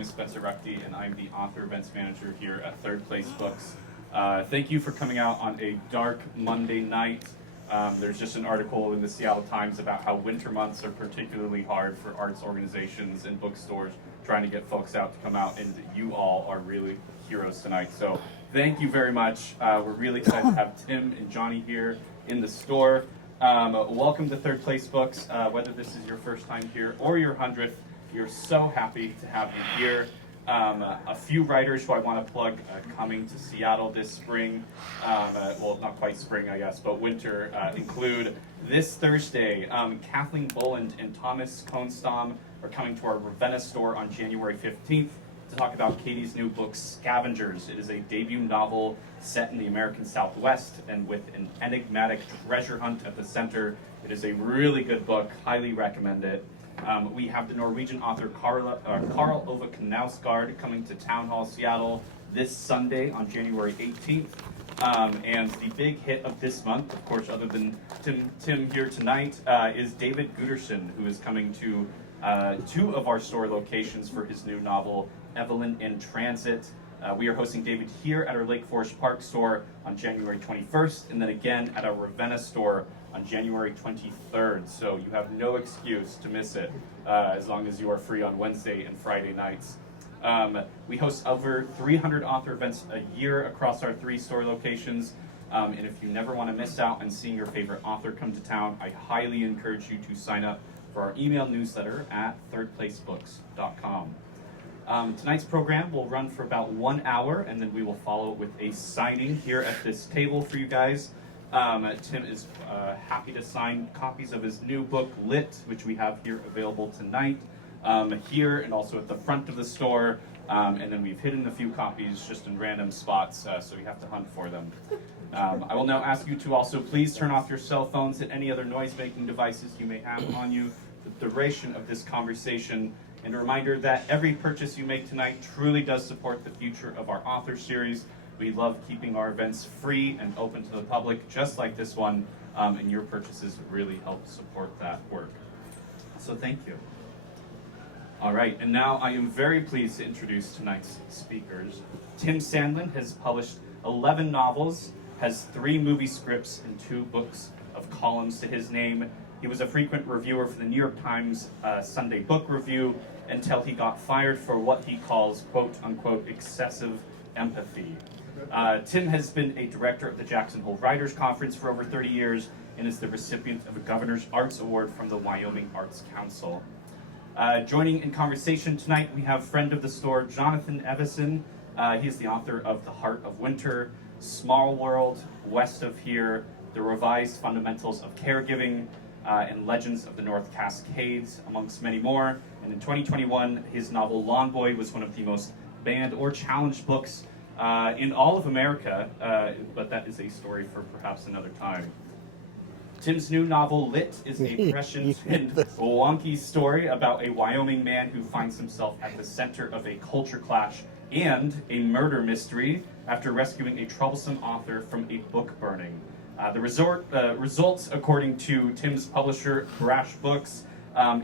name is Spencer Ruckty, and I'm the author events manager here at Third Place Books. Thank you for coming out on a dark Monday night. There's just an article in the Seattle Times about how winter months are particularly hard for arts organizations and bookstores trying to get folks out to come out, and you all are really heroes tonight. So thank you very much. We're really excited to have Tim and Johnny here in the store. Welcome to Third Place Books. Whether this is your first time here or your 100th, we're so happy to have you here. A few writers who I want to plug coming to Seattle this spring, well, not quite spring, I guess, but winter, include this Thursday. Kathleen Boland and Thomas Kohnstam are coming to our Ravenna store on January 15th to talk about Katie's new book, Scavengers. It is a debut novel set in the American Southwest and with an enigmatic treasure hunt at the center. It is a really good book, highly recommend it. We have the Norwegian author Karl Ove Knausgaard coming to Town Hall Seattle this Sunday on January 18th. And the big hit of this month, of course, other than Tim here tonight, is David Guterson, who is coming to two of our store locations for his new novel, Evelyn in Transit. We are hosting David here at our Lake Forest Park store on January 21st, and then again at our Ravenna store on January 23rd. So you have no excuse to miss it as long as you are free on Wednesday and Friday nights. We host over 300 author events a year across our 3 store locations. And if you never want to miss out on seeing your favorite author come to town, I highly encourage you to sign up for our email newsletter at thirdplacebooks.com. Tonight's program will run for about 1 hour, and then we will follow with a signing here at this table for you guys. Tim is happy to sign copies of his new book, Lit, which we have here available tonight, here and also at the front of the store. And then we've hidden a few copies just in random spots, so you have to hunt for them. I will now ask you to also please turn off your cell phones and any other noise-making devices you may have on you for the duration of this conversation. And a reminder that every purchase you make tonight truly does support the future of our author series. We love keeping our events free and open to the public, just like this one, and your purchases really help support that work. So thank you. All right, and now I am very pleased to introduce tonight's speakers. Tim Sandlin has published 11 novels, has 3 movie scripts, and 2 books of columns to his name. He was a frequent reviewer for the New York Times Sunday Book Review until he got fired for what he calls, quote unquote, excessive empathy. Tim has been a director of the Jackson Hole Writers Conference for over 30 years and is the recipient of a Governor's Arts Award from the Wyoming Arts Council. Joining in conversation tonight, we have friend of the store, Jonathan Evison. He is the author of The Heart of Winter, Small World, West of Here, The Revised Fundamentals of Caregiving, and Legends of the North Cascades, amongst many more. And in 2021, his novel Lawn Boy was one of the most banned or challenged books in all of America, but that is a story for perhaps another time. Tim's new novel, Lit, is a prescient and wonky story about a Wyoming man who finds himself at the center of a culture clash and a murder mystery after rescuing a troublesome author from a book burning. The results, according to Tim's publisher, Brash Books,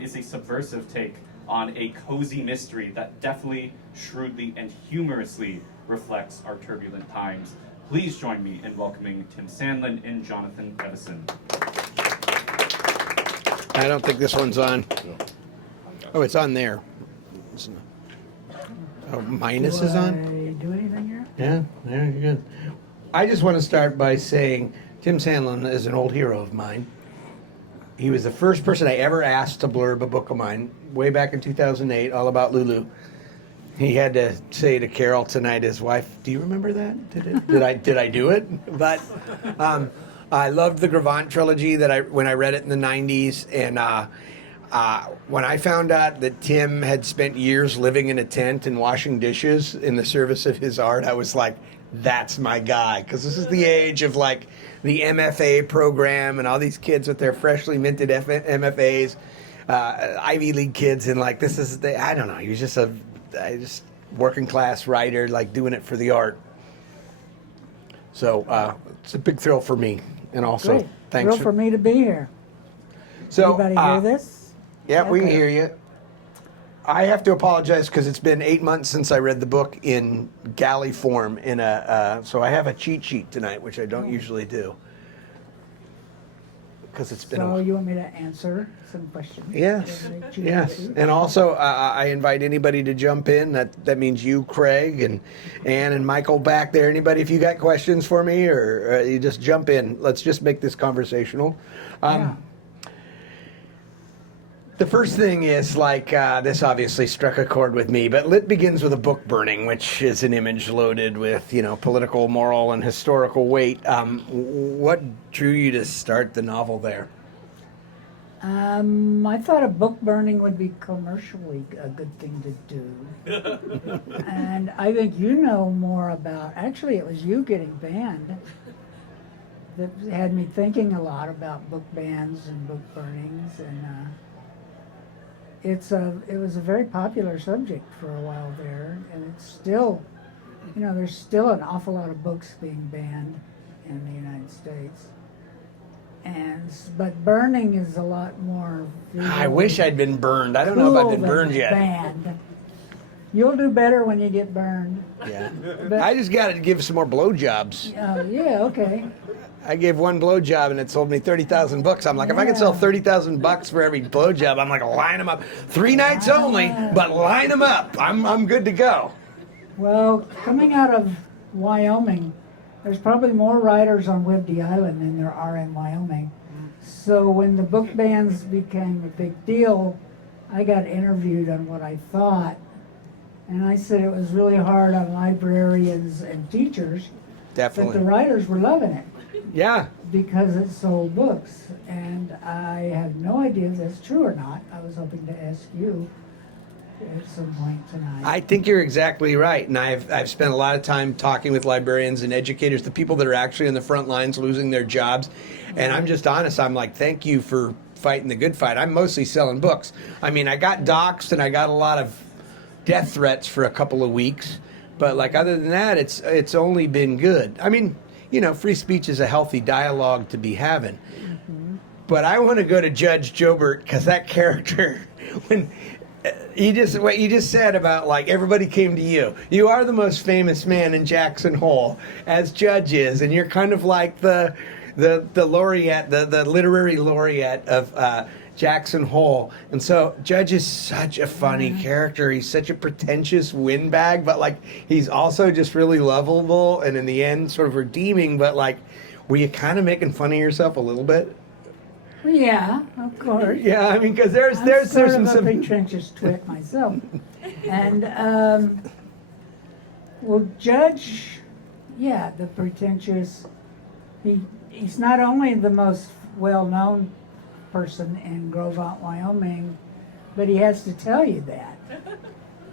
is a subversive take on a cozy mystery that deftly, shrewdly, and humorously reflects our turbulent times. Please join me in welcoming Tim Sandlin and Jonathan Evison. I don't think this one's on. Oh, it's on there. Oh, minus is on? Do anything here? Yeah, you're good. I just want to start by saying Tim Sandlin is an old hero of mine. He was the first person I ever asked to blurb a book of mine, way back in 2008, All About Lulu. He had to say to Carol tonight, his wife, "Do you remember that? Did I do it?" But I loved the Gravant trilogy when I read it in the 90s, and when I found out that Tim had spent years living in a tent and washing dishes in the service of his art, I was like, that's my guy, because this is the age of like the MFA program and all these kids with their freshly minted MFAs, Ivy League kids, and like this is I don't know. He was just just working class writer, like doing it for the art. So it's a big thrill for me, and also Great. thanks Thrill for me to be here. So Anybody hear this? Yeah, we Okay. hear you. I have to apologize because it's been 8 months since I read the book in galley form. So I have a cheat sheet tonight, which I don't usually do. Because it's been. So you want me to answer some questions? Yes. Yes. And also, I invite anybody to jump in. That means you, Craig, and Ann and Michael back there. Anybody, if you got questions for me, or you just jump in. Let's just make this conversational. Yeah. The first thing is this obviously struck a chord with me, but Lit begins with a book burning, which is an image loaded with, political, moral, and historical weight. What drew you to start the novel there? I thought a book burning would be commercially a good thing to do. And I think you know more about, actually it was you getting banned that had me thinking a lot about book bans and book burnings, and it was a very popular subject for a while there, and it's still, there's still an awful lot of books being banned in the United States. But burning is a lot more. I wish I'd been burned. I don't know if I've been burned yet. Banned. You'll do better when you get burned. Yeah. But, I just got to give some more blowjobs. yeah, okay. I gave one blowjob and it sold me 30,000 books. I'm like, if I could sell 30,000 bucks for every blowjob, I'm like, line them up. 3 nights only, but line them up. I'm good to go. Well, coming out of Wyoming, there's probably more writers on Whidbey Island than there are in Wyoming. So when the book bans became a big deal, I got interviewed on what I thought. And I said it was really hard on librarians and teachers. Definitely. But the writers were loving it. Yeah. Because it sold books. And I have no idea if that's true or not. I was hoping to ask you at some point tonight. I think you're exactly right. And I've spent a lot of time talking with librarians and educators, the people that are actually on the front lines losing their jobs. And I'm just honest. I'm like, thank you for fighting the good fight. I'm mostly selling books. I mean, I got doxxed and I got a lot of death threats for a couple of weeks. But other than that, it's only been good. I mean, free speech is a healthy dialogue to be having. Mm-hmm. But I want to go to Judge Joubert because that character, when what you just said about everybody came to you. You are the most famous man in Jackson Hole as judge is, and you're kind of like the laureate, the literary laureate of Jackson Hole. And so Judge is such a funny character. He's such a pretentious windbag, but he's also just really lovable and in the end sort of redeeming. But were you kind of making fun of yourself a little bit? Yeah, of course. Yeah, I mean, because there's some pretentious twit myself. And Judge, the pretentious. He's not only the most well-known person in Grovant, Wyoming, but he has to tell you that.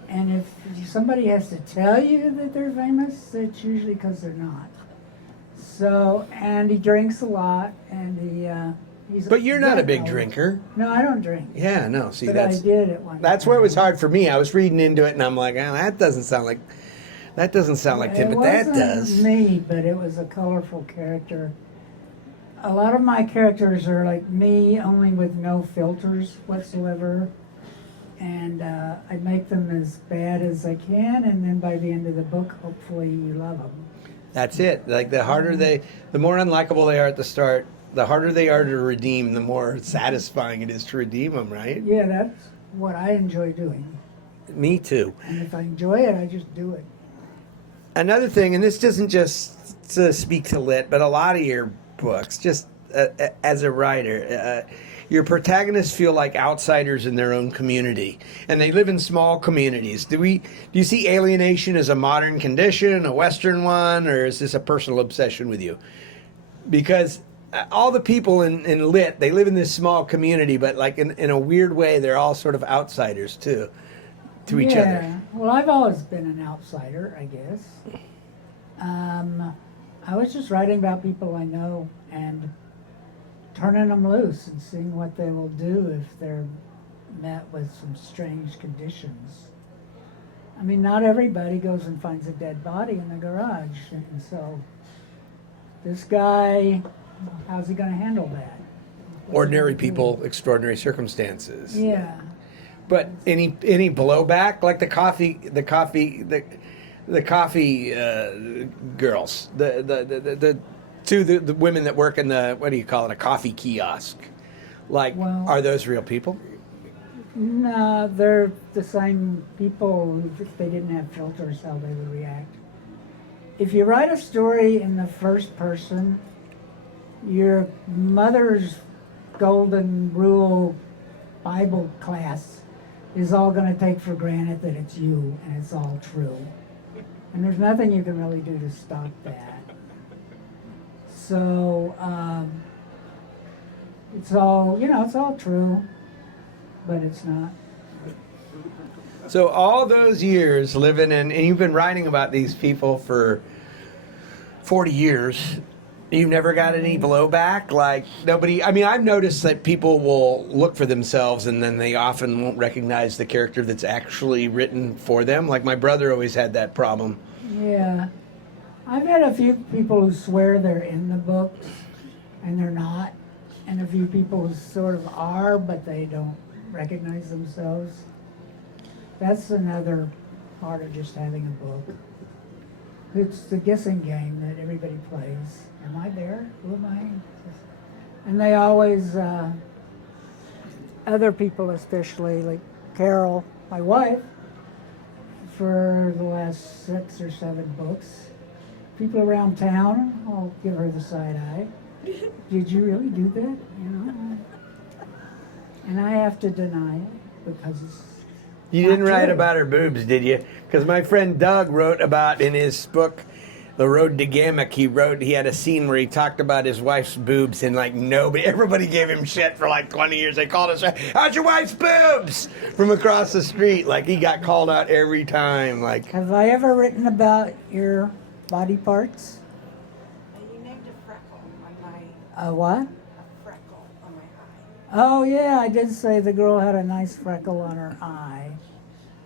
And if somebody has to tell you that they're famous, it's usually because they're not. So, and he drinks a lot, and he's. But you're not a big drinker. No, I don't drink. Yeah, no. See, but I did at one That's time. where it was hard for me. I was reading into it, and I'm like, that doesn't sound like Tim, but that does. It wasn't me, but it was a colorful character. A lot of my characters are like me, only with no filters whatsoever. And I make them as bad as I can, and then by the end of the book, hopefully you love them. That's it. The more unlikable they are at the start, the harder they are to redeem, the more satisfying it is to redeem them, right? Yeah, that's what I enjoy doing. Me too. And if I enjoy it, I just do it. Another thing, and this doesn't just speak to Lit, but a lot of your books, just as a writer, your protagonists feel like outsiders in their own community, and they live in small communities. Do you see alienation as a modern condition, a Western one, or is this a personal obsession with you? Because all the people in Lit, they live in this small community, but in a weird way, they're all sort of outsiders too, to each other. Yeah, well, I've always been an outsider, I guess. I was just writing about people I know and turning them loose and seeing what they will do if they're met with some strange conditions. I mean, not everybody goes and finds a dead body in the garage, and so this guy, how's he going to handle that? Ordinary people, extraordinary circumstances. Yeah. But any blowback, like the coffee girls, the the women that work in the, what do you call it, a coffee kiosk, like, Well- are those real people? No, they're the same people. If they didn't have filters, how they would react. If you write a story in the first person, your mother's golden rule Bible class is all going to take for granted that it's you and it's all true. And there's nothing you can really do to stop that. So it's all, it's all true, but it's not. So all those years living in, and you've been writing about these people for 40 years, you've never got any blowback? Like, nobody, I mean, I've noticed that people will look for themselves and then they often won't recognize the character that's actually written for them. Like, my brother always had that problem. Yeah. I've had a few people who swear they're in the books and they're not. And a few people who sort of are, but they don't recognize themselves. That's another part of just having a book. It's the guessing game that everybody plays. Am I there? Who am I? And they always, other people especially, like Carol, my wife, for the last 6 or 7 books. People around town, I'll give her the side eye. Did you really do that? And I have to deny it because it's You not didn't write true. about her boobs, did you? Because my friend Doug wrote about, in his book, The Road to Gammock, he had a scene where he talked about his wife's boobs, and like everybody gave him shit for like 20 years. They called us, "How's your wife's boobs?" from across the street. Like, he got called out every time. Like, Have I ever written about your body parts? You named a freckle on my, A what? a freckle on my eye. Oh yeah, I did say the girl had a nice freckle on her eye.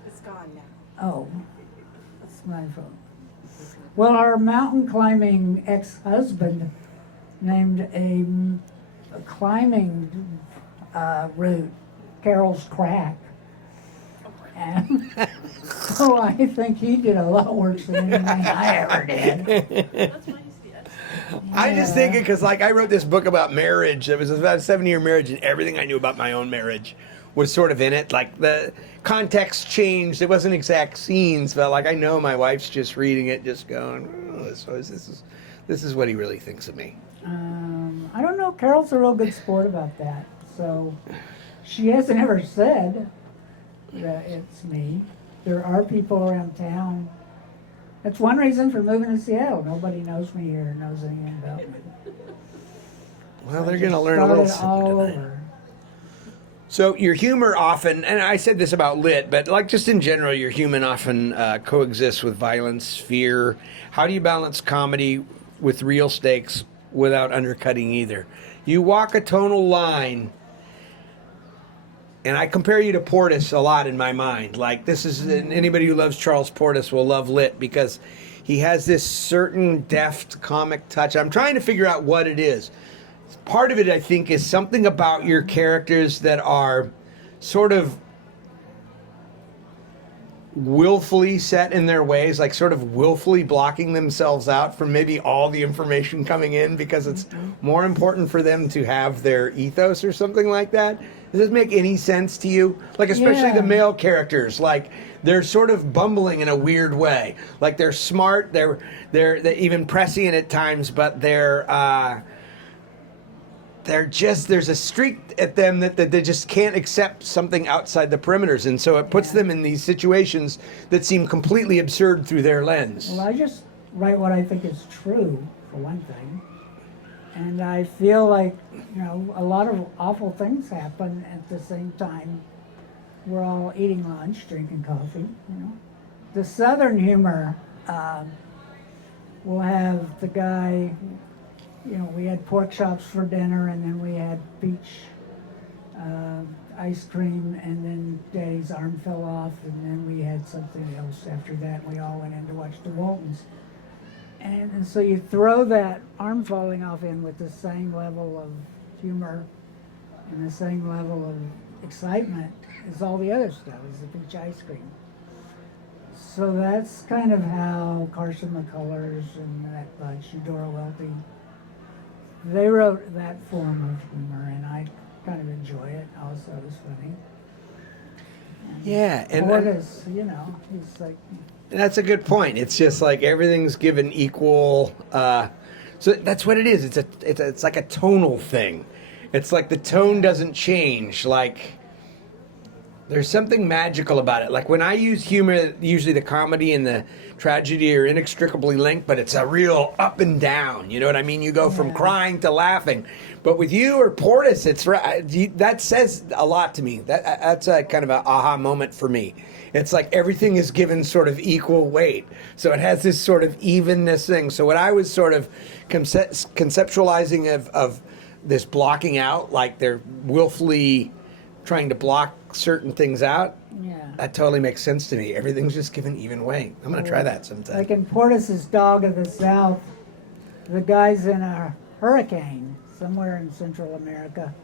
It's gone now. Oh, that's my fault. Well, our mountain climbing ex-husband named a climbing route Carol's Crack. And so I think he did a lot worse than anything I ever did. I just think it because, like, I wrote this book about marriage. It was about a 7-year marriage, and everything I knew about my own marriage was sort of in it. Like, the context changed. It wasn't exact scenes, but like, I know my wife's just reading it, just going, "Oh, so this is what he really thinks of me." I don't know. Carol's a real good sport about that. So she hasn't ever said that it's me. There are people around town. That's one reason for moving to Seattle. Nobody knows me here, knows anything about me. Well, I they're going to just learn a little started all something tonight. over. So your humor often, and I said this about lit, but like just in general, your humor often coexists with violence, fear. How do you balance comedy with real stakes without undercutting either? You walk a tonal line, and I compare you to Portis a lot in my mind. Like, this is, anybody who loves Charles Portis will love lit because he has this certain deft comic touch. I'm trying to figure out what it is. Part of it, I think, is something about your characters that are sort of willfully set in their ways, like sort of willfully blocking themselves out from maybe all the information coming in because it's more important for them to have their ethos or something like that. Does this make any sense to you? Like, especially Yeah. the male characters, like, they're sort of bumbling in a weird way. Like, they're smart, they're even prescient at times, but they're just, there's a streak at them that they just can't accept something outside the perimeters, and so it puts them in these situations that seem completely absurd through their lens. Well, I just write what I think is true, for one thing. And I feel like, a lot of awful things happen at the same time. We're all eating lunch, drinking coffee, The Southern humor, we'll have the guy, we had pork chops for dinner, and then we had peach ice cream, and then Daddy's arm fell off, and then we had something else after that. We all went in to watch the Waltons. And so you throw that arm falling off in with the same level of humor and the same level of excitement as all the other stuff, is the peach ice cream. So that's kind of how Carson McCullers and that bunch, Eudora Welty, they wrote that form of humor, and I kind of enjoy it. I always thought it was funny. And Yeah, and Portis, you know, he's like, that's a good point. It's just like everything's given equal. So that's what it is. It's like a tonal thing. It's like the tone doesn't change. Like there's something magical about it. Like when I use humor, usually the comedy and the tragedy are inextricably linked, but it's a real up and down. You know what I mean? You go from crying to laughing. But with you or Portis, it's that says a lot to me. That's a kind of an aha moment for me. It's like everything is given sort of equal weight. So it has this sort of evenness thing. So what I was sort of conceptualizing of this blocking out, like they're willfully trying to block certain things out, yeah. that totally makes sense to me. Everything's just given even weight. I'm going to try that sometime. Like in Portis's Dog of the South, the guy's in a hurricane somewhere in Central America,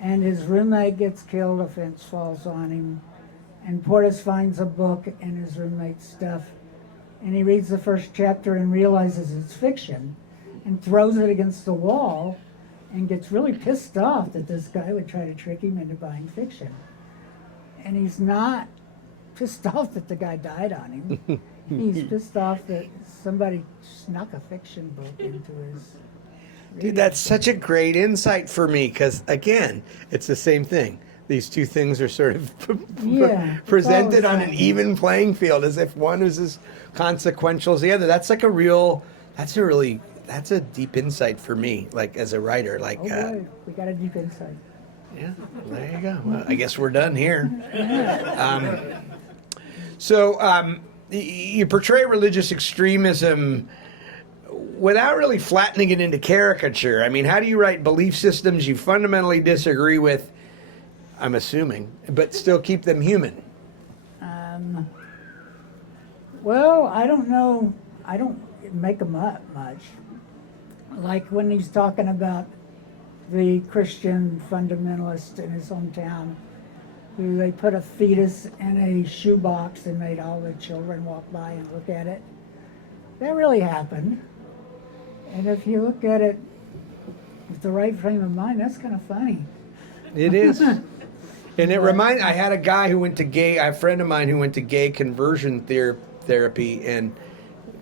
and his roommate gets killed, a fence falls on him, and Portis finds a book in his roommate's stuff, and he reads the first chapter and realizes it's fiction, and throws it against the wall, and gets really pissed off that this guy would try to trick him into buying fiction. And he's not pissed off that the guy died on him. He's pissed off that somebody snuck a fiction book into his Dude, that's such a great insight for me because, again, it's the same thing. These two things are sort of presented on an even playing field as if one is as consequential as the other. That's like that's a deep insight for me, like as a writer. Like, Oh boy, we got a deep insight. yeah, there you go. Well, I guess we're done here. So you portray religious extremism without really flattening it into caricature. I mean, how do you write belief systems you fundamentally disagree with, I'm assuming, but still keep them human? Well, I don't know. I don't make them up much. Like when he's talking about the Christian fundamentalist in his hometown, who they put a fetus in a shoebox and made all the children walk by and look at it. That really happened. And if you look at it with the right frame of mind, that's kind of funny. It is. And it I had a friend of mine who went to gay conversion therapy, and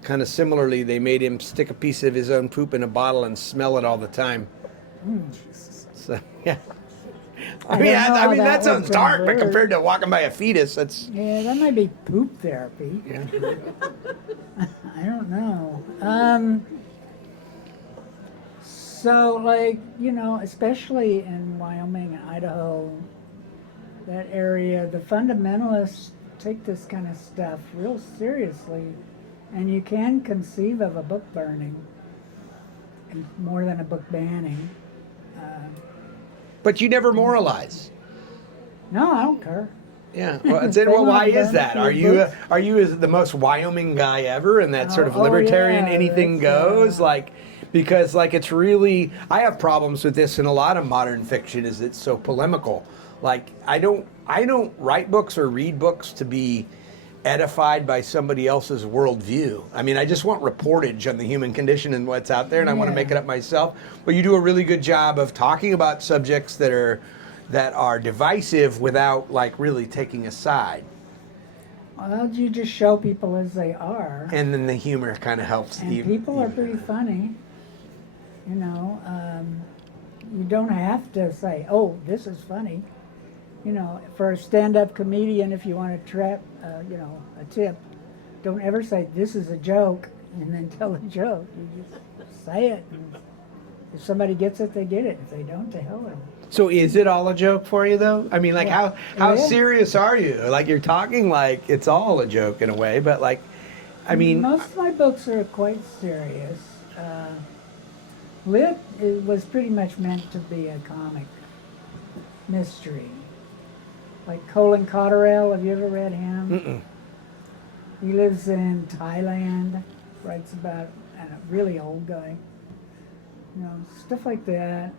kind of similarly, they made him stick a piece of his own poop in a bottle and smell it all the time. So, yeah. I mean, that sounds dark, but compared to walking by a fetus, that's... Yeah, that might be poop therapy. Yeah. I don't know. So, like, you know, especially in Wyoming and Idaho, that area, the fundamentalists take this kind of stuff real seriously, and you can conceive of a book burning and more than a book banning. But you never moralize. No, I don't care. Yeah. Well, why is that? Are you as the most Wyoming guy ever, and that sort of libertarian, anything goes? Because it's really, I have problems with this in a lot of modern fiction, is it's so polemical. Like I don't write books or read books to be edified by somebody else's worldview. I mean, I just want reportage on the human condition and what's out there, and I want to make it up myself. But you do a really good job of talking about subjects that are divisive without like really taking a side. Well, you just show people as they are. And then the humor kind of helps. And people are pretty funny. You know, you don't have to say, "Oh, this is funny." You know, for a stand-up comedian, if you want to trap, a tip, don't ever say, "This is a joke," and then tell a joke. You just say it. And if somebody gets it, they get it. If they don't, they hell with them. So is it all a joke for you, though? I mean, like, how serious are you? Like, you're talking like it's all a joke in a way, but like, I mean... Most of my books are quite serious. Lit was pretty much meant to be a comic mystery. Like Colin Cotterell, have you ever read him? Mm-mm. He lives in Thailand, writes about a really old guy. You know, stuff like that.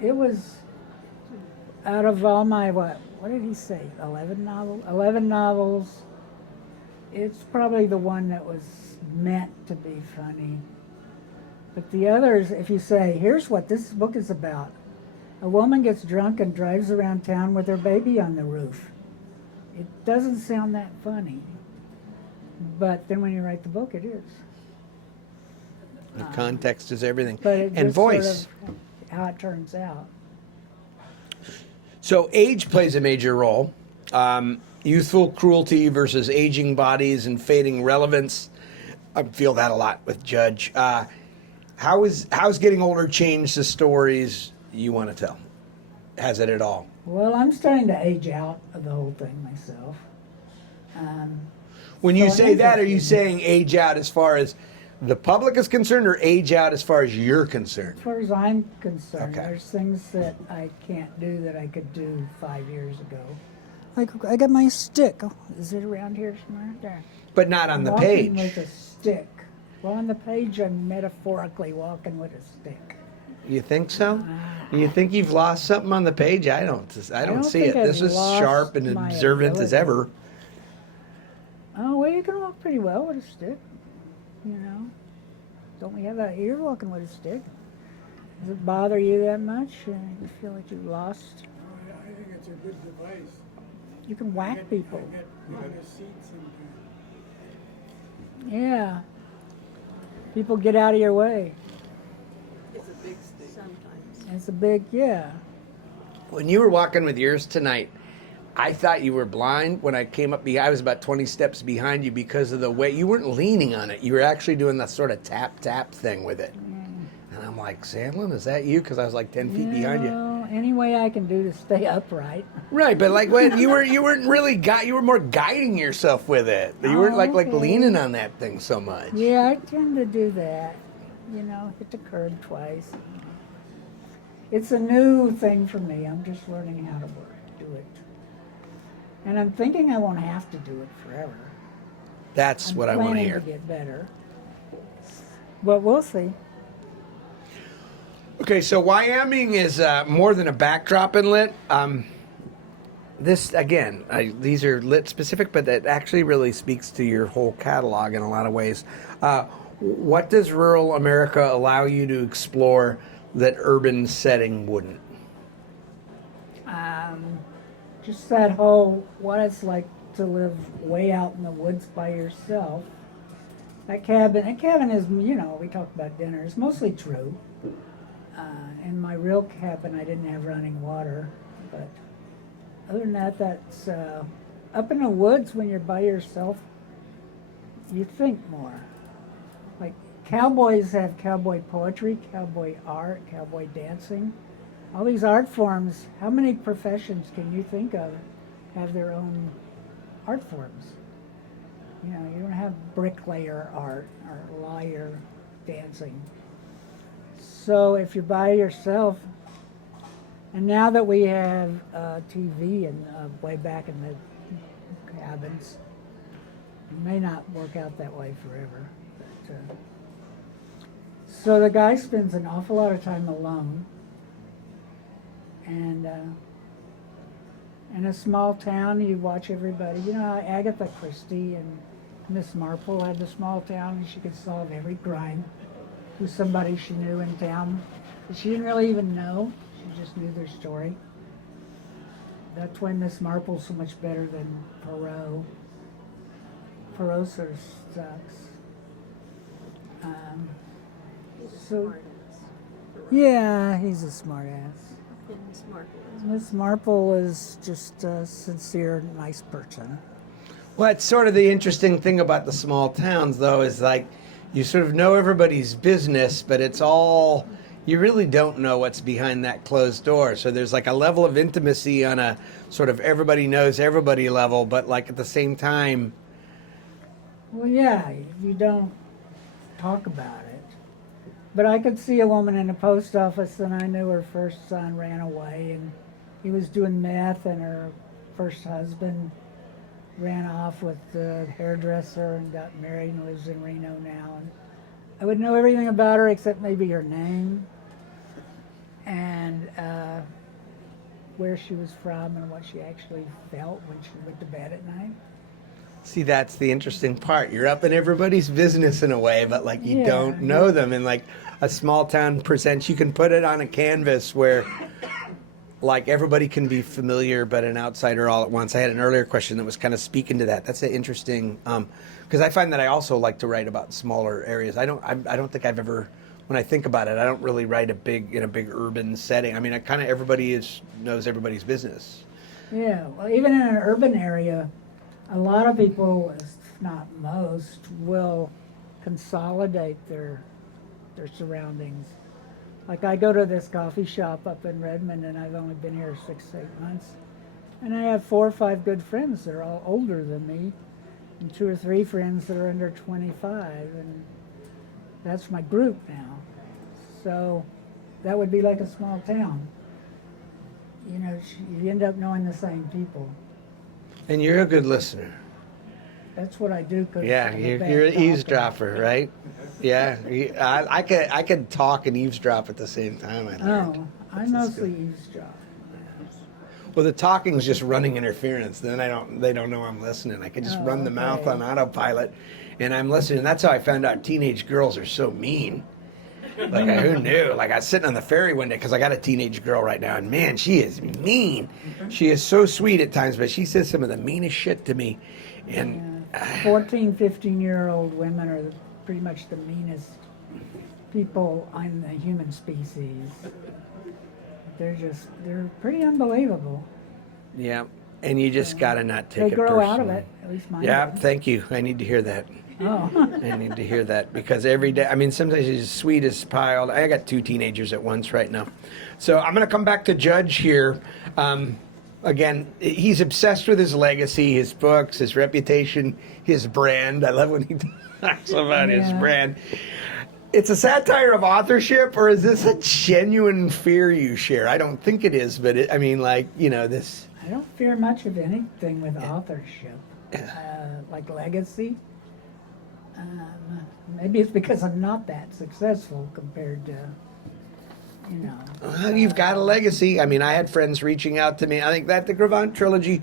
It was out of all my, what did he say, 11 novels, it's probably the one that was meant to be funny. But the others, if you say, here's what this book is about. A woman gets drunk and drives around town with her baby on the roof. It doesn't sound that funny. But then when you write the book, it is. The context is everything. But it And just voice. sort of how it turns out. So age plays a major role. Youthful cruelty versus aging bodies and fading relevance. I feel that a lot with Judge. How's getting older changed the stories you want to tell? Has it at all? Well, I'm starting to age out of the whole thing myself. When you So say that, are you interesting. saying age out as far as the public is concerned, or age out as far as you're concerned? As far as I'm concerned, Okay. there's things that I can't do that I could do 5 years ago. Like, I got my stick. Oh, is it around here somewhere? There. But not on the Walking page. with a stick. Well, on the page, I'm metaphorically walking with a stick. You think so? You think you've lost something on the page? I don't don't see it. think I've This is lost sharp and my observant as ability. ever. Oh, well, you can walk pretty well with a stick, you know. Don't we have that here, walking with a stick? Does it bother you that much? You feel like you've lost? I think it's a good device. You can whack people. Get behind the seats and Yeah. People get out of your way. It's a big stick. Sometimes. It's a big, yeah. When you were walking with yours tonight, I thought you were blind. When I came up, I was about 20 steps behind you because of the way you weren't leaning on it. You were actually doing that sort of tap thing with it. And I'm like, Sandlin, is that you? Because I was like 10 feet behind you. Well, any way I can do to stay upright. Right, but like when you weren't really you were more guiding yourself with it. You weren't like okay. leaning on that thing so much. Yeah, I tend to do that. You know, hit the curb twice. It's a new thing for me. I'm just learning how to do it. And I'm thinking I won't have to do it forever. That's what I want to planning hear. to get better. But we'll see. Okay, so Wyoming is more than a backdrop in lit. This again, these are lit specific, but it actually really speaks to your whole catalog in a lot of ways. What does rural America allow you to explore that urban setting wouldn't? Just that whole, what it's like to live way out in the woods by yourself. That cabin is, you know, we talked about dinner, it's mostly true. In my real cabin, I didn't have running water, but other than that, that's up in the woods when you're by yourself, you think more. Like cowboys have cowboy poetry, cowboy art, cowboy dancing. All these art forms, how many professions can you think of have their own art forms? You know, you don't have bricklayer art or lawyer dancing. So if you're by yourself, and now that we have TV and way back in the cabins, it may not work out that way forever. But, so the guy spends an awful lot of time alone. And in a small town, you watch everybody. You know, Agatha Christie and Miss Marple had the small town, and she could solve every crime with somebody she knew in town that she didn't really even know. She just knew their story. That's why Miss Marple's so much better than Poirot. Poirot sort of sucks. So, yeah, he's a smart ass. Miss Marple is just a sincere, nice person. Well, it's sort of the interesting thing about the small towns, though, is like you sort of know everybody's business, but it's all, you really don't know what's behind that closed door. So there's like a level of intimacy on a sort of everybody knows everybody level, but like at the same time. Well, yeah, you don't talk about it. But I could see a woman in a post office, and I knew her first son ran away, and he was doing meth, and her first husband ran off with the hairdresser and got married and lives in Reno now. And I would know everything about her except maybe her name. And where she was from and what she actually felt when she went to bed at night. See, that's the interesting part. You're up in everybody's business in a way, but like you Yeah. don't know them. And like a small town presents, you can put it on a canvas where like everybody can be familiar, but an outsider all at once. I had an earlier question that was kind of speaking to that. That's an interesting, because I find that I also like to write about smaller areas. I don't think I've ever, when I think about it, I don't really write in a big urban setting. I mean, I kind of everybody knows everybody's business. Yeah, well, even in an urban area, a lot of people, if not most, will consolidate their surroundings. Like I go to this coffee shop up in Redmond, and I've only been here 6-8 months, and I have 4 or 5 good friends that are all older than me, and 2 or 3 friends that are under 25, and that's my group now. So that would be like a small town. You know, you end up knowing the same people. And you're a good listener. That's what I do. 'Cause Yeah, I'm a you're bad an talker. eavesdropper, right? Yeah, I could talk and eavesdrop at the same time. I learned. Oh, I That's mostly good. eavesdrop. Well, the talking's just running interference. Then they don't know I'm listening. I can just Oh, run the mouth okay. on autopilot, and I'm listening. That's how I found out teenage girls are so mean. Like, who knew? Like, I was sitting on the ferry one day because I got a teenage girl right now, and man, she is mean. She is so sweet at times, but she says some of the meanest shit to me. And 14, 15-year-old women are pretty much the meanest people on the human species. They're pretty unbelievable. yeah, and you just gotta not take They it grow out of personally. it, at least mine Yeah, did. thank you. I need to hear that. Oh. I need to hear that because every day, I mean, sometimes he's as sweet as pie. I got 2 teenagers at once right now. So I'm going to come back to Judge here. Again, he's obsessed with his legacy, his books, his reputation, his brand. I love when he talks about his Yeah. brand. It's a satire of authorship, or is this a genuine fear you share? I don't think it is, but I mean, like, you know, this. I don't fear much of anything with authorship, like legacy. Maybe it's because I'm not that successful compared to, you know. Well, you've got a legacy. I mean, I had friends reaching out to me. I think that the Gravant trilogy,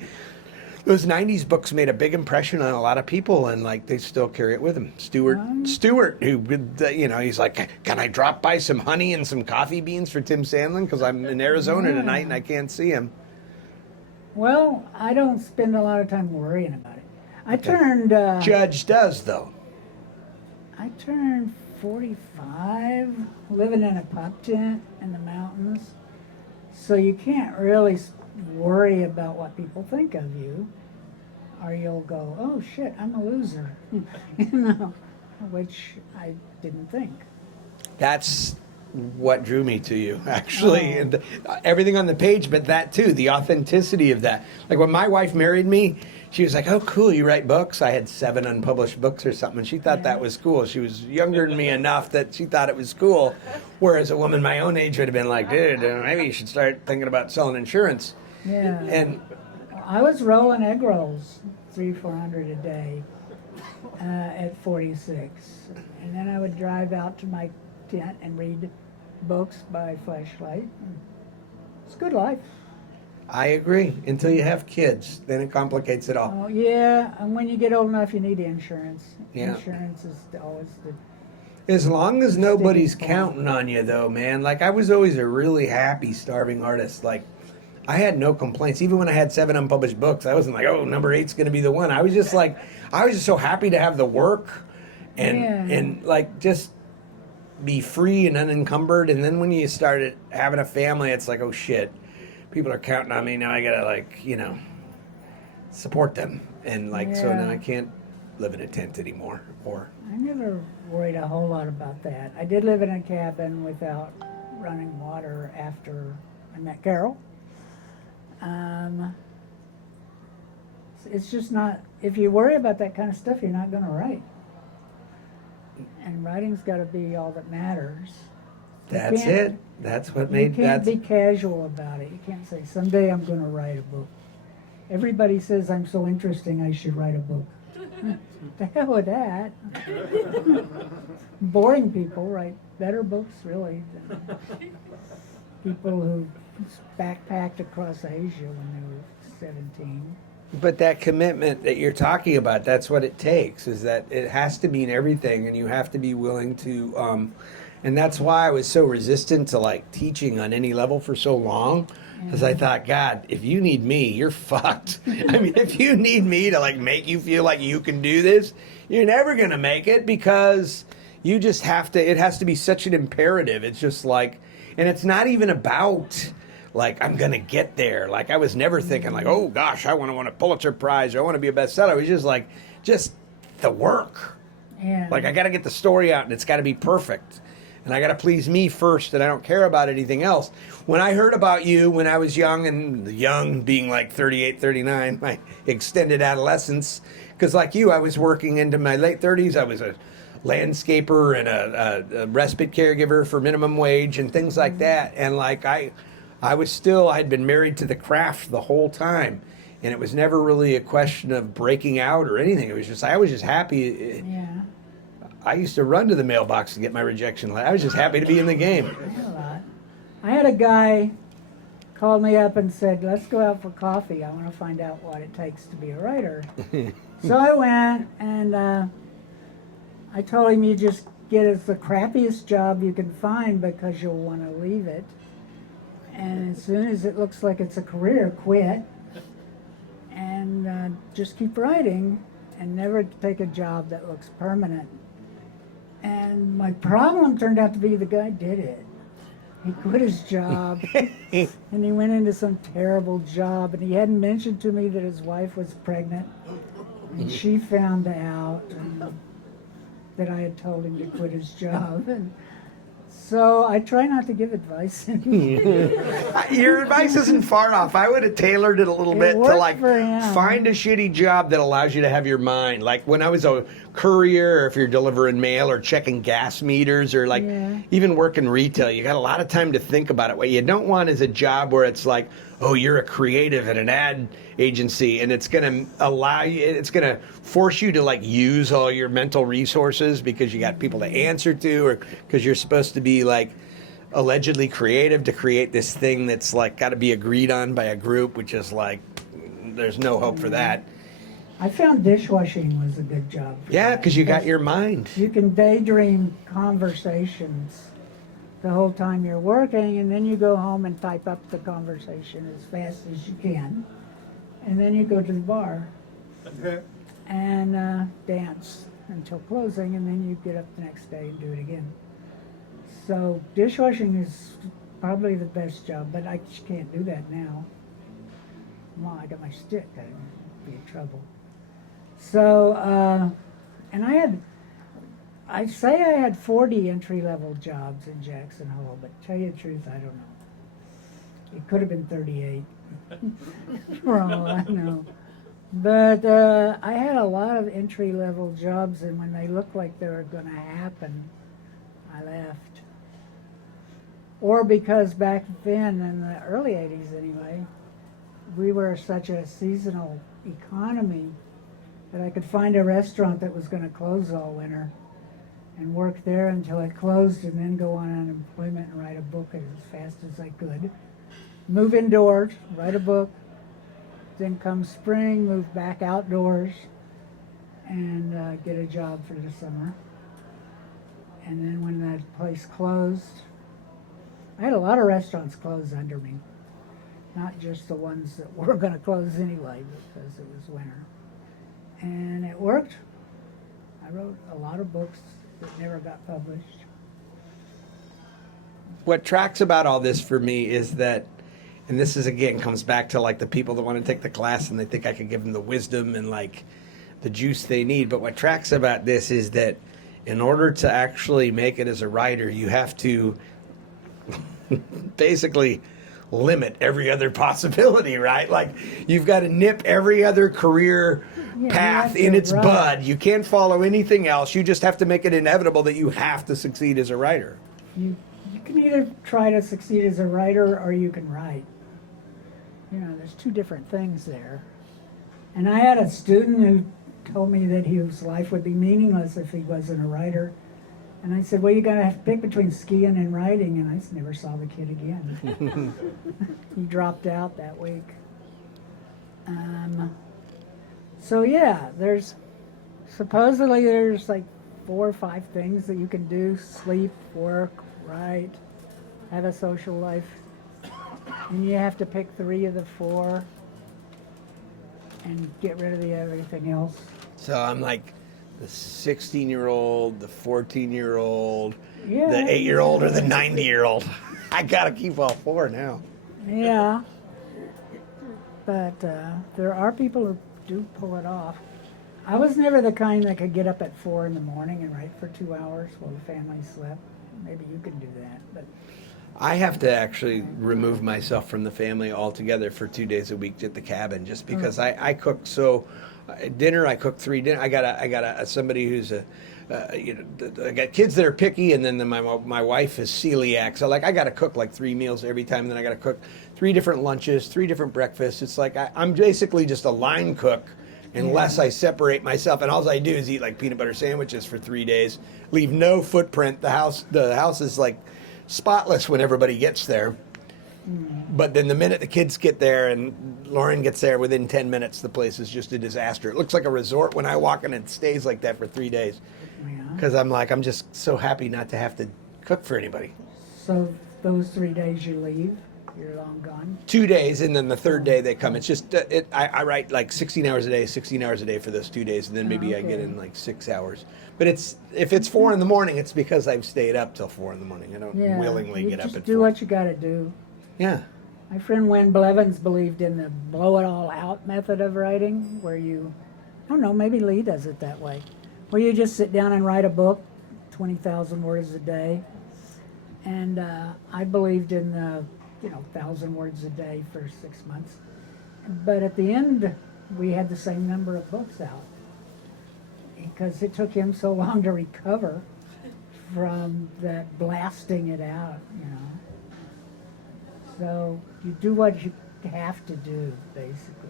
those 90s books made a big impression on a lot of people, and like they still carry it with them. Stewart, who, you know, he's like, can I drop by some honey and some coffee beans for Tim Sandlin? Because I'm in Arizona tonight and I can't see him. Well, I don't spend a lot of time worrying about it. I turned Judge does, though. 45, living in a pup tent in the mountains. So you can't really worry about what people think of you, or you'll go, oh shit, I'm a loser, you know, which I didn't think. That's what drew me to you, actually. Oh. And everything on the page, but that too, the authenticity of that. Like when my wife married me, she was like, oh, cool, you write books? I had 7 unpublished books or something, and she thought that was cool. She was younger than me enough that she thought it was cool, whereas a woman my own age would have been like, dude, maybe you should start thinking about selling insurance. Yeah. And I was rolling egg rolls, 300-400 a day at 46. And then I would drive out to my tent and read books by flashlight. It's a good life. I agree, until you have kids, then it complicates it all. Oh, yeah, and when you get old enough, you need insurance. Yeah. Insurance is always the... As long as nobody's Sticking point. counting on you, though, man. Like, I was always a really happy, starving artist. Like, I had no complaints. Even when I had 7 unpublished books, I wasn't like, oh, number 8's going to be the one. I was just like, I was just so happy to have the work and like, just be free and unencumbered. And then when you started having a family, it's like, oh, shit. People are counting on me. Now I got to, like, you know, support them. And, like, so now Yeah. I can't live in a tent anymore. Or... I never worried a whole lot about that. I did live in a cabin without running water after I met Carol. It's just not, if you worry about that kind of stuff, you're not going to write. And writing's got to be all that matters. That's can't- it. That's what You made can't that. be casual about it. You can't say, someday I'm going to write a book. Everybody says I'm so interesting I should write a book. The hell with that. Boring people write better books, really, than people who backpacked across Asia when they were 17. But that commitment that you're talking about, that's what it takes, is that it has to mean everything, and you have to be willing to, and that's why I was so resistant to like teaching on any level for so long, because I thought, God, if you need me, you're fucked. I mean, if you need me to like make you feel like you can do this, you're never going to make it, because you just have to, it has to be such an imperative. It's just like, and it's not even about like, I'm going to get there. Like, I was never thinking like, oh gosh, I want to win a Pulitzer Prize, or I want to be a bestseller. It was just like, just the work. Yeah. Like, I got to get the story out, and it's got to be perfect. And I got to please me first, and I don't care about anything else. When I heard about you when I was young, and young being like 38, 39, my extended adolescence, because like you, I was working into my late 30s. I was a landscaper and a respite caregiver for minimum wage and things like that. And like I had been married to the craft the whole time. And it was never really a question of breaking out or anything. It was just, I was just happy. Yeah. I used to run to the mailbox to get my rejection letter. I was just happy to be in the game. A lot. I had a guy called me up and said, let's go out for coffee. I want to find out what it takes to be a writer. So I went, and I told him, you just get us the crappiest job you can find because you'll want to leave it. And as soon as it looks like it's a career, quit. And just keep writing and never take a job that looks permanent. And my problem turned out to be the guy did it. He quit his job and he went into some terrible job, and he hadn't mentioned to me that his wife was pregnant, and she found out that I had told him to quit his job. And so I try not to give advice. Your advice isn't far off. I would have tailored it a little bit to like find a shitty job that allows you to have your mind. Like when I was a courier, or if you're delivering mail or checking gas meters, or like even working retail, you got a lot of time to think about it. What you don't want is a job where it's like, oh, you're a creative at an ad agency, and it's going to allow you, it's going to force you to like use all your mental resources because you got people to answer to, or because you're supposed to be like allegedly creative to create this thing that's like got to be agreed on by a group, which is like, there's no hope for that. I found dishwashing was a good job. Yeah, because you got your mind. You can daydream conversations the whole time you're working, and then you go home and type up the conversation as fast as you can, and then you go to the bar and dance until closing, and then you get up the next day and do it again. So dishwashing is probably the best job, but I just can't do that now. Well, I got my stick, I'd be in trouble. So, and I'd say I had 40 entry-level jobs in Jackson Hole, but to tell you the truth, I don't know. It could have been 38, for all I know. But I had a lot of entry-level jobs, and when they looked like they were going to happen, I left. Or because back then, in the early 80s anyway, we were such a seasonal economy that I could find a restaurant that was going to close all winter and work there until it closed, and then go on unemployment and write a book as fast as I could. Move indoors, write a book, then come spring, move back outdoors and get a job for the summer. And then when that place closed, I had a lot of restaurants close under me, not just the ones that were going to close anyway because it was winter. And it worked. I wrote a lot of books that never got published. What tracks about all this for me is that, and this is again comes back to like the people that want to take the class and they think I could give them the wisdom and like the juice they need. But what tracks about this is that in order to actually make it as a writer, you have to basically limit every other possibility, right? Like you've got to nip every other career path in its bud. You can't follow anything else. You just have to make it inevitable that you have to succeed as a writer. You can either try to succeed as a writer or you can write. You know, there's two different things there. And I had a student who told me that his life would be meaningless if he wasn't a writer. And I said, well, you're going to have to pick between skiing and writing, and I just never saw the kid again. He dropped out that week. So yeah, supposedly there's like 4 or 5 things that you can do: sleep, work, write, have a social life. And you have to pick 3 of the 4 and get rid of everything else. So I'm like the 16-year-old, the 14-year-old, Yeah. the 8-year-old, or the 90-year-old. I gotta keep all 4 now. Yeah. But there are people who do pull it off. I was never the kind that could get up at 4 in the morning and write for 2 hours while the family slept. Maybe you can do that, but I have to actually remove myself from the family altogether for 2 days a week at the cabin, just because I cook dinner. I cook 3 dinner. I got somebody who's I got kids that are picky, and then my wife is celiac. So like I got to cook like 3 meals every time, and then I got to cook 3 different lunches, 3 different breakfasts. It's like I'm basically just a line cook, unless I separate myself, and all I do is eat like peanut butter sandwiches for 3 days, leave no footprint. The house is like spotless when everybody gets there. But then the minute the kids get there and Lauren gets there, within 10 minutes, the place is just a disaster. It looks like a resort when I walk in, and it stays like that for 3 days. Because I'm just so happy not to have to cook for anybody. so those 3 days you leave, you're long gone. 2 days, and then the third day they come. It's just, I write like 16 hours a day for those 2 days, and then maybe I get in like 6 hours. But if it's 4 in the morning, it's because I've stayed up till 4 in the morning. I don't willingly you get up just at do 4. what you got to do. Yeah. My friend Wen Blevins believed in the blow it all out method of writing, where you, I don't know, maybe Lee does it that way, where you just sit down and write a book, 20,000 words a day. And I believed in the 1,000 words a day for 6 months. But at the end, we had the same number of books out, because it took him so long to recover from that blasting it out, So you do what you have to do, basically.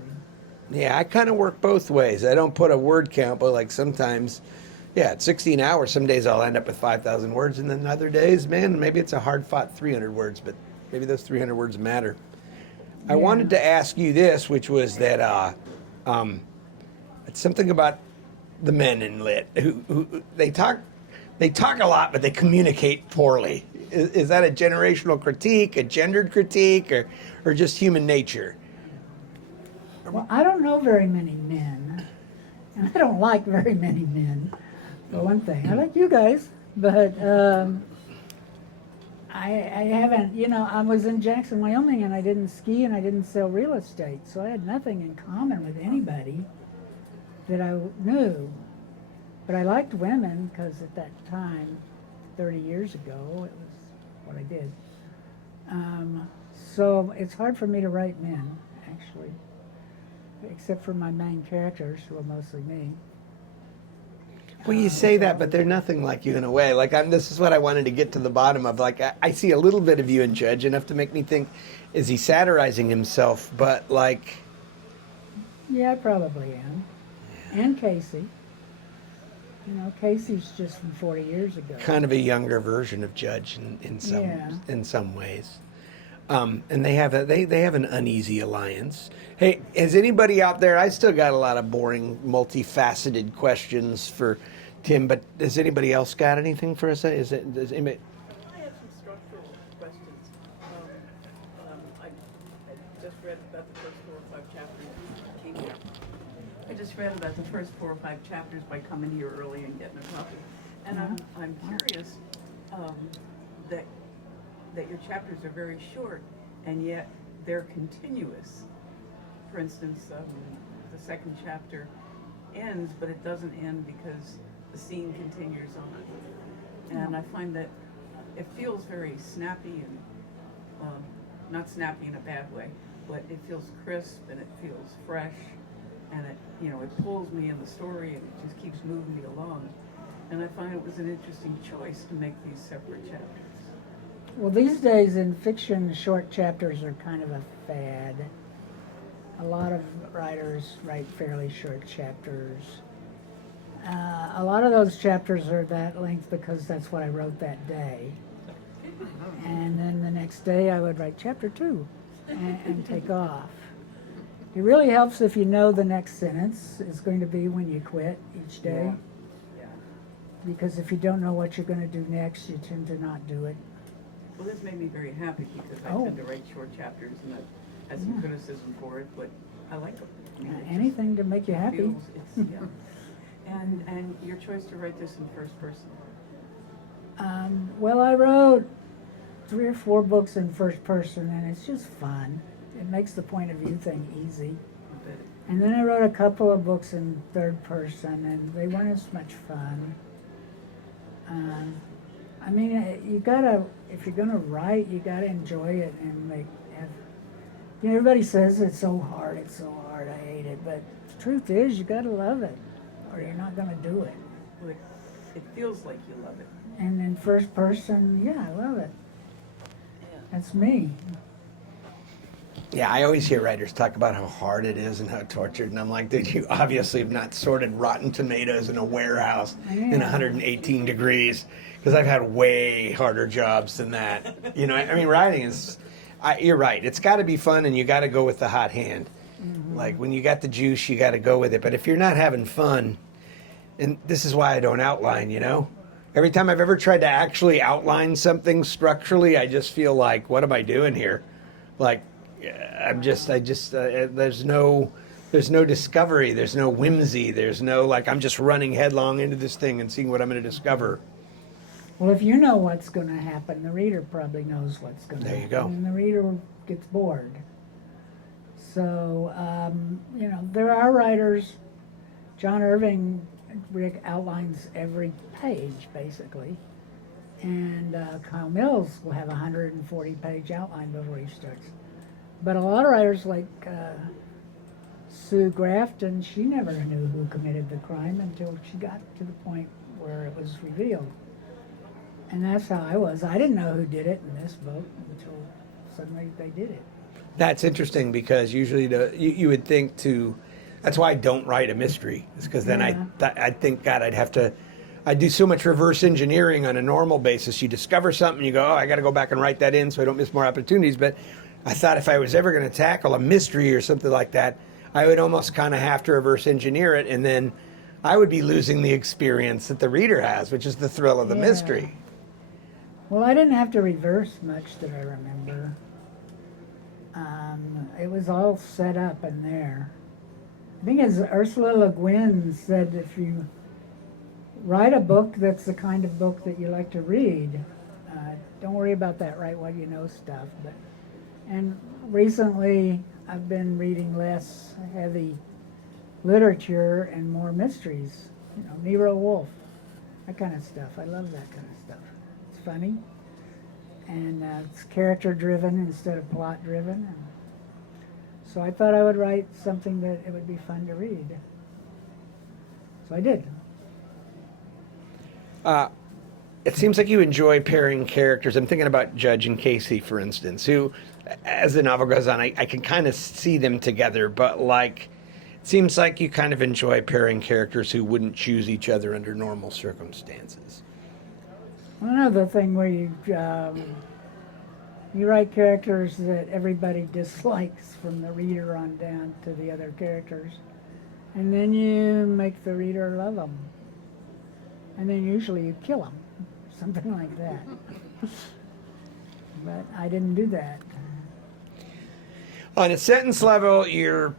Yeah, I kind of work both ways. I don't put a word count, but like sometimes, at 16 hours, some days I'll end up with 5,000 words, and then other days, man, maybe it's a hard-fought 300 words, but maybe those 300 words matter. I wanted to ask you this, which was that it's something about the men in lit who they talk a lot, but they communicate poorly. Is that a generational critique, a gendered critique, or just human nature? Well, I don't know very many men, and I don't like very many men, for one thing. I like you guys, but I haven't, I was in Jackson, Wyoming, and I didn't ski and I didn't sell real estate, so I had nothing in common with anybody that I knew. But I liked women, because at that time, 30 years ago, it was what I did. So it's hard for me to write men, actually, except for my main characters, who are mostly me. Well, you say that, but they're nothing like you in a way. Like this is what I wanted to get to the bottom of. Like I see a little bit of you in Judge, enough to make me think, is he satirizing himself? But like, Yeah, I probably am. And Casey. Casey's just from 40 years ago. kind of a younger version of Judge in some ways. And they have an uneasy alliance. Hey, has anybody out there? I still got a lot of boring, multifaceted questions for Tim, but has anybody else got anything for us? Does anybody? I have some structural questions. I just read about the first 4 or 5 chapters. I just read about the first 4 or 5 chapters by coming here early and getting a copy. And I'm curious that your chapters are very short, and yet they're continuous. For instance, the second chapter ends, but it doesn't end because the scene continues on. And I find that it feels very snappy, and not snappy in a bad way, but it feels crisp and it feels fresh, and it pulls me in the story, and it just keeps moving me along. And I find it was an interesting choice to make these separate chapters. Well, these days in fiction, short chapters are kind of a fad. A lot of writers write fairly short chapters. A lot of those chapters are that length because that's what I wrote that day. And then the next day I would write chapter 2 and take off. It really helps if you know the next sentence is going to be when you quit each day. Yeah. Because if you don't know what you're going to do next, you tend to not do it. Well, this made me very happy because I Oh. tend to write short chapters and I had some criticism for it, but I like them. I mean, it just Anything to make you happy. feels- it's- yeah. And your choice to write this in first person. Well, I wrote 3 or 4 books in first person, and it's just fun. It makes the point of view thing easy. But And then I wrote a couple of books in third person, and they weren't as much fun. I mean, you gotta, if you're gonna write, you gotta enjoy it and you know, everybody says it's so hard, I hate it, but the truth is, you gotta love it, or you're not gonna do it. well, it feels like you love it. And in first person, yeah, I love it. Yeah. That's me. Yeah, I always hear writers talk about how hard it is and how tortured, and I'm like, dude, you obviously have not sorted rotten tomatoes in a warehouse in Yeah. 118 degrees, because I've had way harder jobs than that. You know, I mean, writing is, you're right, it's got to be fun, and you got to go with the hot hand. Like, when you got the juice, you got to go with it, but if you're not having fun, and this is why I don't outline, you know? Every time I've ever tried to actually outline something structurally, I just feel like, what am I doing here? Like, there's no discovery, there's no whimsy, there's no, like, I'm just running headlong into this thing and seeing what I'm going to discover. Well, if you know what's going to happen, the reader probably knows what's going to There you happen. go. And the reader gets bored. So, you know, there are writers, John Irving outlines every page, basically. And Kyle Mills will have a 140-page outline before he starts. But a lot of writers like Sue Grafton, she never knew who committed the crime until she got to the point where it was revealed. And that's how I was. I didn't know who did it in this book until suddenly they did it. That's interesting, because usually you would think that's why I don't write a mystery. It's because then I think, God, I'd do so much reverse engineering on a normal basis. You discover something, you go, oh, I got to go back and write that in so I don't miss more opportunities. But I thought if I was ever going to tackle a mystery or something like that, I would almost kind of have to reverse engineer it, and then I would be losing the experience that the reader has, which is the thrill of the Yeah. mystery. Well, I didn't have to reverse much that I remember. It was all set up in there. I think as Ursula Le Guin said, if you write a book that's the kind of book that you like to read, don't worry about that write what you know stuff. And recently I've been reading less heavy literature and more mysteries. You know, Nero Wolfe, that kind of stuff. I love that kind of stuff. It's funny, and it's character driven instead of plot driven. And so I thought I would write something that it would be fun to read. So I did. It seems like you enjoy pairing characters. I'm thinking about Judge and Casey, for instance, who, as the novel goes on, I can kind of see them together, but like, it seems like you kind of enjoy pairing characters who wouldn't choose each other under normal circumstances. Another thing where you write characters that everybody dislikes from the reader on down to the other characters, and then you make the reader love them, and then usually you kill them, something like that. But I didn't do that. On a sentence level, you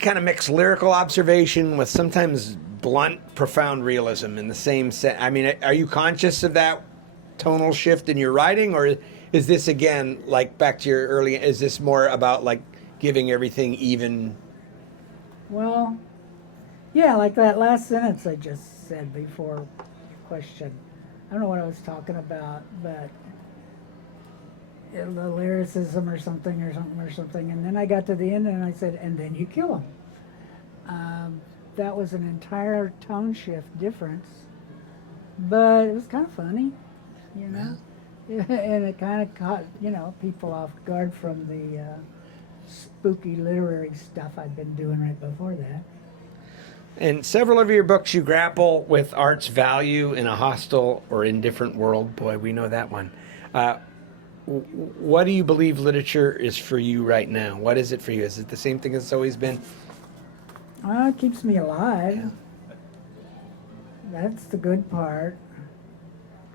kind of mix lyrical observation with sometimes blunt, profound realism in the same set. I mean, are you conscious of that tonal shift in your writing, or is this, again, like back to your early, is this more about like giving everything even? Well, yeah, like that last sentence I just said before your question. I don't know what I was talking about, but the lyricism or something, and then I got to the end and I said, and then you kill him. That was an entire tone shift difference, but it was kind of funny, you know, and it kind of caught, you know, people off guard from the spooky literary stuff I'd been doing right before that. In several of your books, you grapple with art's value in a hostile or indifferent world. Boy, we know that one. What do you believe literature is for you right now? What is it for you? Is it the same thing as it's always been? Well, it keeps me alive. That's the good part.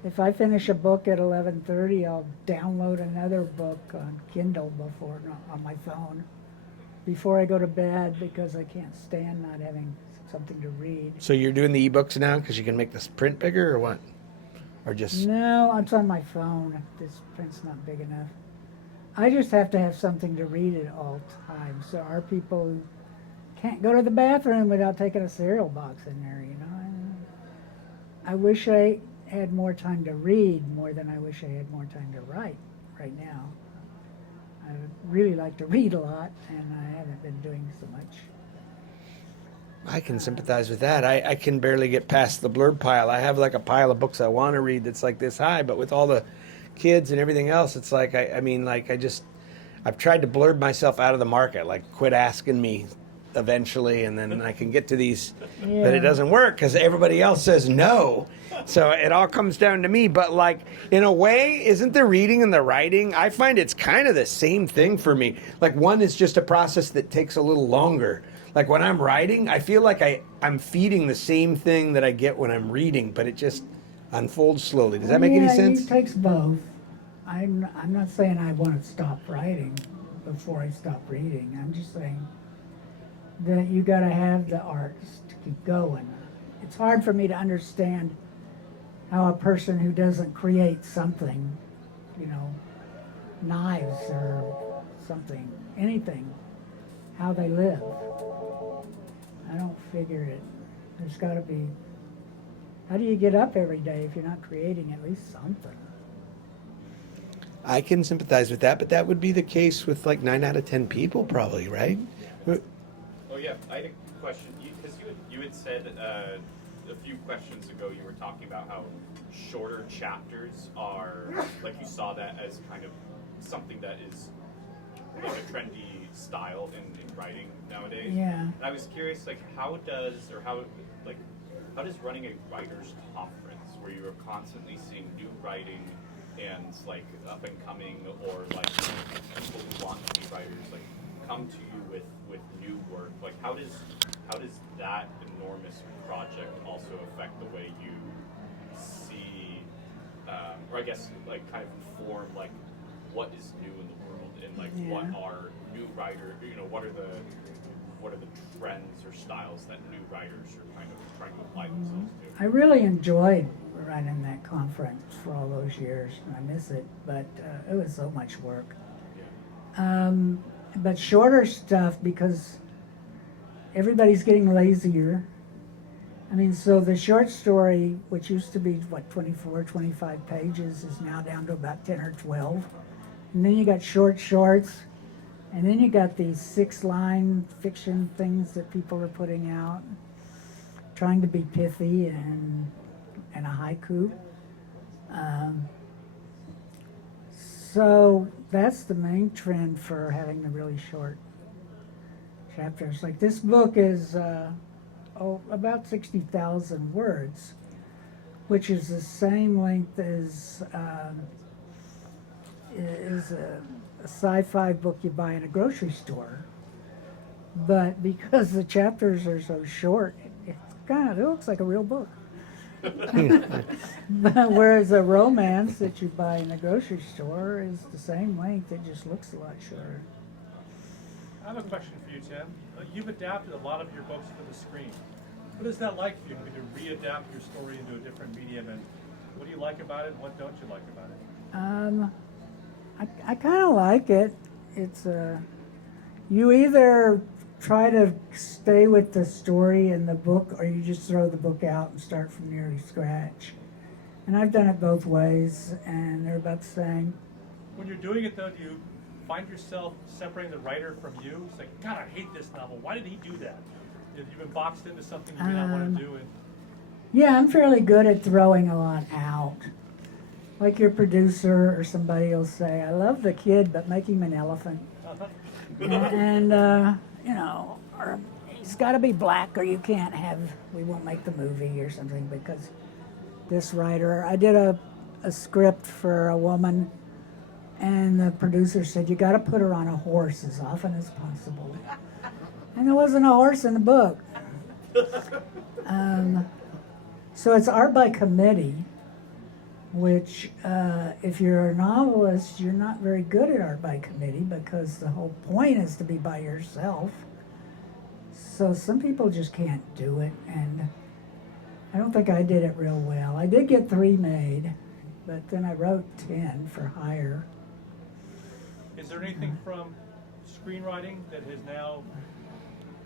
If I finish a book at 11:30, I'll download another book on Kindle on my phone before I go to bed, because I can't stand not having something to read. So you're doing the ebooks now because you can make this print bigger, or what? Or just No, it's on my phone. This print's not big enough. I just have to have something to read at all times. There are people who can't go to the bathroom without taking a cereal box in there, you know. I wish I had more time to read more than I wish I had more time to write right now. I really like to read a lot, and I haven't been doing so much. I can sympathize with that. I can barely get past the blurb pile. I have like a pile of books I want to read that's like this high, but with all the kids and everything else, it's like, I've tried to blurb myself out of the market, like quit asking me eventually, and then I can get to these, but it doesn't work because everybody else says no. So it all comes down to me. But like, in a way, isn't the reading and the writing, I find it's kind of the same thing for me. Like, one is just a process that takes a little longer. Like when I'm writing, I feel like I'm feeding the same thing that I get when I'm reading, but it just unfolds slowly. Does that make any sense? It takes both. I'm not saying I want to stop writing before I stop reading. I'm just saying that you got to have the arts to keep going. It's hard for me to understand how a person who doesn't create something, you know, knives or something, anything, how they live. I don't figure it. There's got to be, how do you get up every day if you're not creating at least something? I can sympathize with that, but that would be the case with like 9 out of 10 people probably, right? Oh yeah, I had a question, because you had said a few questions ago, you were talking about how shorter chapters are, like you saw that as kind of something that is like a trendy style in writing nowadays. Yeah. And I was curious, like how does running a writer's conference where you are constantly seeing new writing and like up and coming, or like people who want to be writers, like come to you with new work, like how does that enormous project also affect the way you see, or I guess like kind of inform like what is new in the world, and like what are new writer, you know, what are the trends or styles that new writers are kind of trying to apply themselves to? I really enjoyed running that conference for all those years. I miss it, but it was so much work. Yeah. But shorter stuff, because everybody's getting lazier. I mean, so the short story, which used to be, 24, 25 pages, is now down to about 10 or 12. And then you got shorts, and then you got these 6-line fiction things that people are putting out, trying to be pithy and a haiku. So that's the main trend for having the really short chapters. Like this book is about 60,000 words, which is the same length as a sci-fi book you buy in a grocery store. But because the chapters are so short, it looks like a real book. But whereas a romance that you buy in a grocery store is the same length, it just looks a lot shorter. I have a question for you, Tim. You've adapted a lot of your books for the screen. What is that like for you to readapt your story into a different medium, and what do you like about it and what don't you like about it? I kind of like it. It's you either try to stay with the story in the book, or you just throw the book out and start from nearly scratch. And I've done it both ways, and they're about the same. When you're doing it, though, do you find yourself separating the writer from you? It's like, God, I hate this novel. Why did he do that? You've been boxed into something you may not want to do. Yeah, I'm fairly good at throwing a lot out. Like your producer or somebody will say, I love the kid, but make him an elephant. And you know, or he he's got to be black or you can't have, we won't make the movie or something because this writer, I did a script for a woman and the producer said, you got to put her on a horse as often as possible. And there wasn't a horse in the book. So it's art by committee, which if you're a novelist, you're not very good at art by committee because the whole point is to be by yourself. So some people just can't do it, and I don't think I did it real well. I did get 3 made, but then I wrote 10 for hire. Is there anything from screenwriting that has now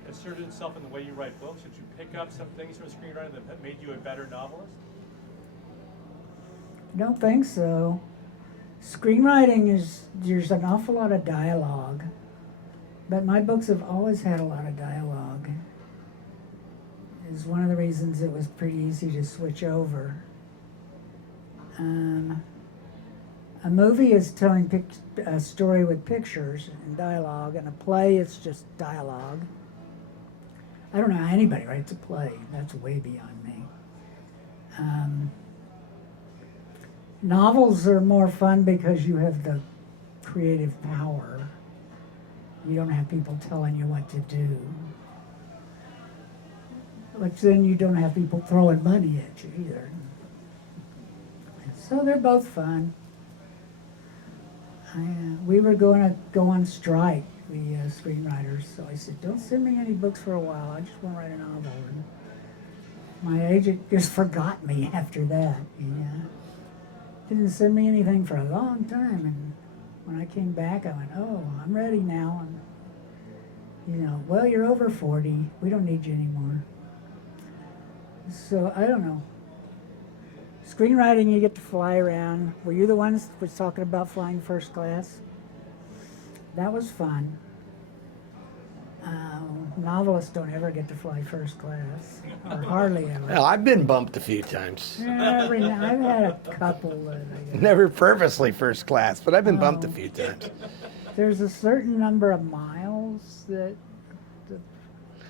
asserted itself in the way you write books? Did you pick up some things from screenwriting that made you a better novelist? I don't think so. Screenwriting is, there's an awful lot of dialogue, but my books have always had a lot of dialogue. It's one of the reasons it was pretty easy to switch over. A movie is telling a story with pictures and dialogue, and a play is just dialogue. I don't know how anybody writes a play. That's way beyond me. Novels are more fun because you have the creative power. You don't have people telling you what to do. But then you don't have people throwing money at you either. So they're both fun. We were going to go on strike, the screenwriters, so I said, don't send me any books for a while, I just want to write a novel. And my agent just forgot me after that. He didn't send me anything for a long time, and when I came back, I went, oh, I'm ready now. And, well, you're over 40, we don't need you anymore. So, I don't know. Screenwriting, you get to fly around. Were you the ones that was talking about flying first class? That was fun. Novelists don't ever get to fly first class, or hardly ever. Well, I've been bumped a few times. I've had a couple that I guess. Never purposely first class, but I've been bumped a few times. There's a certain number of miles that the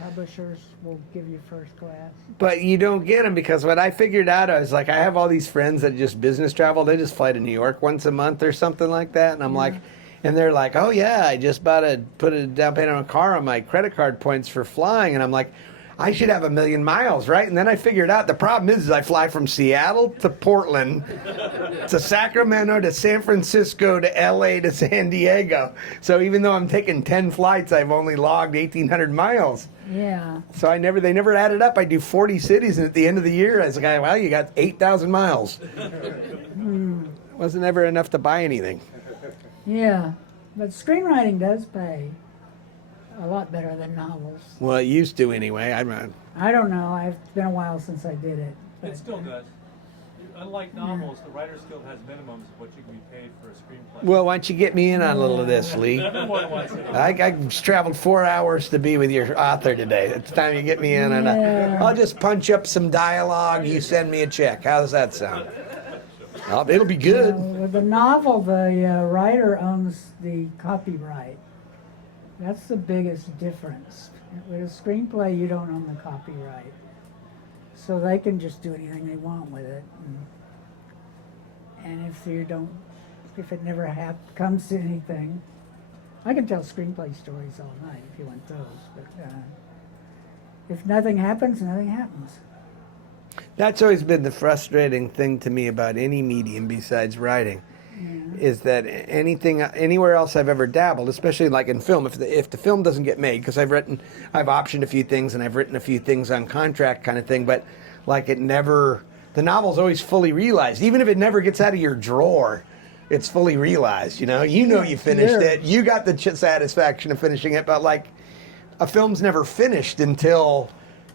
publishers will give you first class. But you don't get them because what I figured out, I was like, I have all these friends that just business travel. They just fly to New York once a month or something like that. And I'm like, and they're like, oh yeah, I just put a down payment on a car on my credit card points for flying. And I'm like, I should have 1,000,000 miles, right? And then I figured out the problem is I fly from Seattle to Portland, to Sacramento, to San Francisco, to LA, to San Diego. So even though I'm taking 10 flights, I've only logged 1,800 miles. Yeah. So they never added up. I do 40 cities, and at the end of the year, I was like, well, you got 8,000 miles. Wasn't ever enough to buy anything. Yeah, but screenwriting does pay a lot better than novels. Well, it used to anyway. I don't know. It's been a while since I did it. It still does. Unlike novels, the Writers Guild has minimums of what you can be paid for a screenplay. Well, why don't you get me in on a little of this, Lee? Everyone wants it. I traveled 4 hours to be with your author today. It's time you get me in on I'll just punch up some dialogue. You send me a check. How does that sound? It'll be good. With the novel, the writer owns the copyright. That's the biggest difference. With a screenplay, you don't own the copyright. So they can just do anything they want with it. And if it never comes to anything, I can tell screenplay stories all night if you want those. But if nothing happens, nothing happens. That's always been the frustrating thing to me about any medium besides writing, is that anywhere else I've ever dabbled, especially like in film, if the film doesn't get made, because I've optioned a few things and I've written a few things on contract kind of thing, but like the novel's always fully realized. Even if it never gets out of your drawer, it's fully realized, you finished it. You got the satisfaction of finishing it, but like a film's never finished until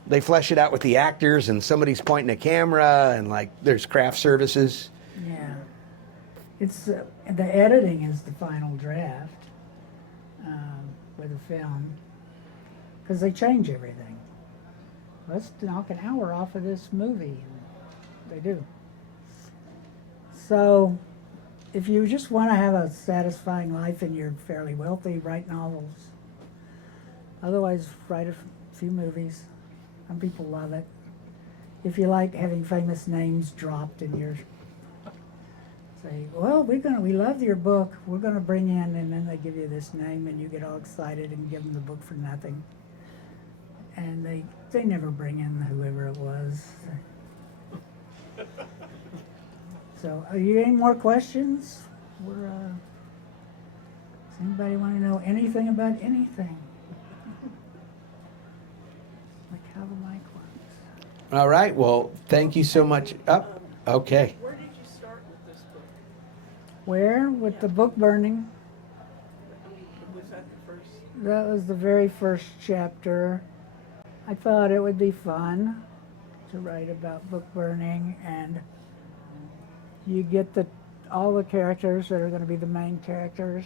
they flesh it out with the actors and somebody's pointing a camera and like there's craft services. Yeah. It's the editing is the final draft with a film because they change everything. Let's knock an hour off of this movie. And they do. So if you just want to have a satisfying life and you're fairly wealthy, write novels. Otherwise, write a few movies. Some people love it. If you like having famous names dropped in your, say, well, we love your book. We're gonna bring in, and then they give you this name, and you get all excited and give them the book for nothing. And they never bring in whoever it was. So, are you any more questions? Does anybody want to know anything about anything? Like how the mic works. All right. Well, thank you so much. Up. Okay. Where did you start with this book? Where? With the book burning. Was that the first? That was the very first chapter. I thought it would be fun to write about book burning, and you get all the characters that are going to be the main characters,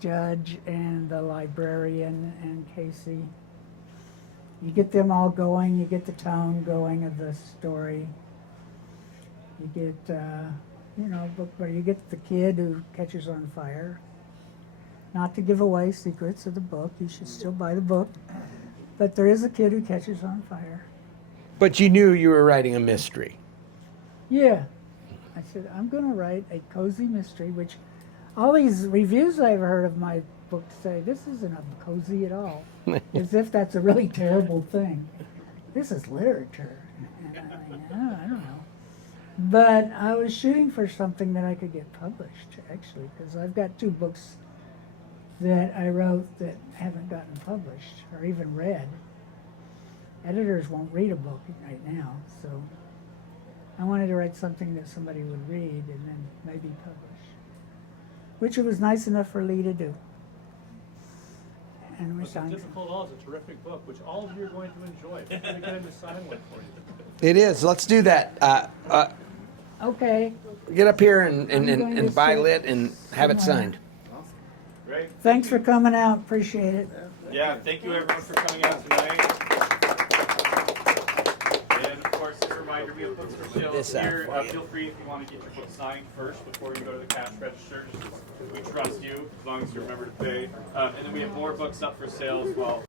Judge and the librarian and Casey. You get them all going, you get the tone going of the story. You get, book burning. You get the kid who catches on fire. Not to give away secrets of the book, you should still buy the book. But there is a kid who catches on fire. But you knew you were writing a mystery. Yeah. I said, I'm going to write a cozy mystery, which all these reviews I've heard of my book say, this isn't a cozy at all. As if that's a really terrible thing. This is literature. And I'm like, oh, I don't know. But I was shooting for something that I could get published, actually, because I've got 2 books that I wrote that haven't gotten published or even read. Editors won't read a book right now, so I wanted to write something that somebody would read and then maybe publish, which it was nice enough for Lee to do. And we It's signed. Difficult All is a terrific book, which all of you are going to enjoy. We're going to get him to sign one for you. It is. Let's do that. Okay. Get up here I'm going and to buy sit lit and have it somewhere. signed. Great. Thanks for coming out. Appreciate it. Yeah, thank you everyone for coming out tonight. And of course, as a reminder, we have books for sale This out here. for you. Feel free if you want to get your book signed first before you go to the cash register. We trust you as long as you remember to pay. And then we have more books up for sale as well.